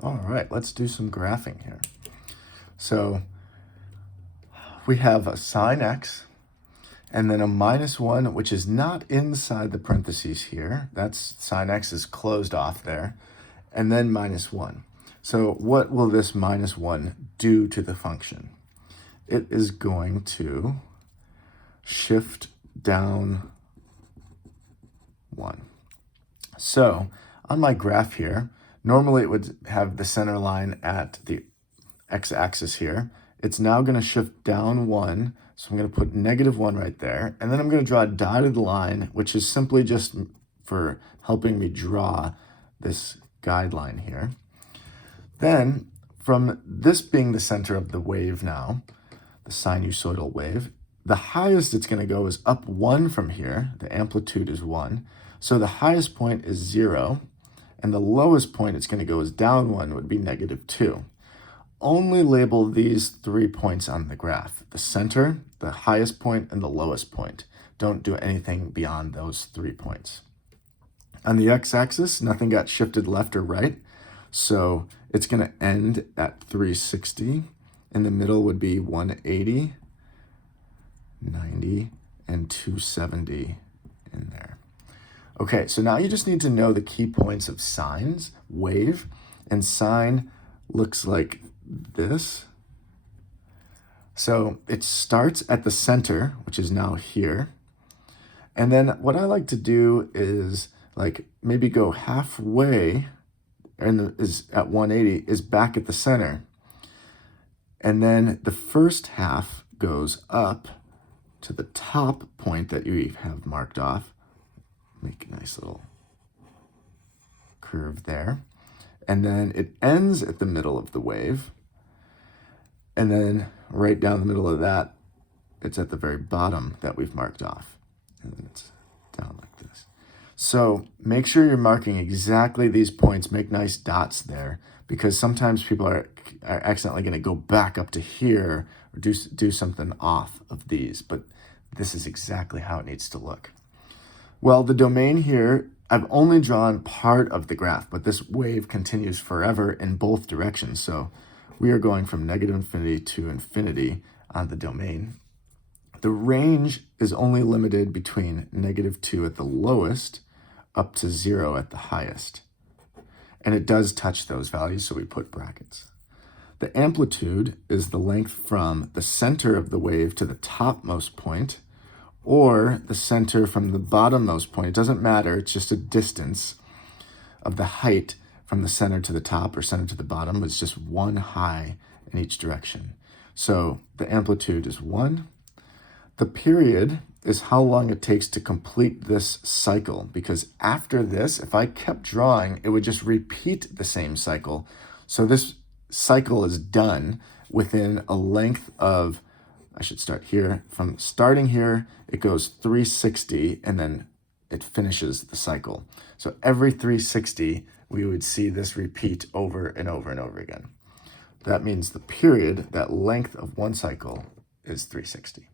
All right, let's do some graphing here. So we have a sine x and then a -1, which is not inside the parentheses here. That's sine x is closed off there. And then -1. So what will this -1 do to the function? It is going to shift down 1. So on my graph here, normally it would have the center line at the x-axis here. It's now going to shift down 1, so I'm going to put -1 right there, and then I'm going to draw a dotted line, which is simply just for helping me draw this guideline here. Then, from this being the center of the wave now, the sinusoidal wave, the highest it's going to go is up 1 from here. The amplitude is 1. So the highest point is 0, and the lowest point it's going to go is down 1, would be -2. Only label these 3 points on the graph: the center, the highest point, and the lowest point. Don't do anything beyond those 3 points. On the x-axis, nothing got shifted left or right, so it's going to end at 360. In the middle would be 180, 90, and 270 in there. Okay, so now you just need to know the key points of sines, wave, and sine looks like this. So it starts at the center, which is now here. And then what I like to do is like maybe go halfway, and is at 180, is back at the center. And then the first half goes up to the top point that you have marked off. Make a nice little curve there. And then it ends at the middle of the wave. And then right down the middle of that, it's at the very bottom that we've marked off. And then it's down like this. So make sure you're marking exactly these points. Make nice dots there, because sometimes people are accidentally going to go back up to here or do something off of these. But this is exactly how it needs to look. Well, the domain here, I've only drawn part of the graph, but this wave continues forever in both directions. So we are going from -infinity to infinity on the domain. The range is only limited between -2 at the lowest up to 0 at the highest. And it does touch those values, so we put brackets. The amplitude is the length from the center of the wave to the topmost point, or the center from the bottommost point. It doesn't matter, it's just a distance of the height from the center to the top or center to the bottom. It's just 1 high in each direction. So the amplitude is 1. The period is how long it takes to complete this cycle, because after this, if I kept drawing, it would just repeat the same cycle. So this cycle is done within a length of, I should start here, from starting here, it goes 360, and then it finishes the cycle. So every 360, we would see this repeat over and over and over again. That means the period, that length of one cycle, is 360.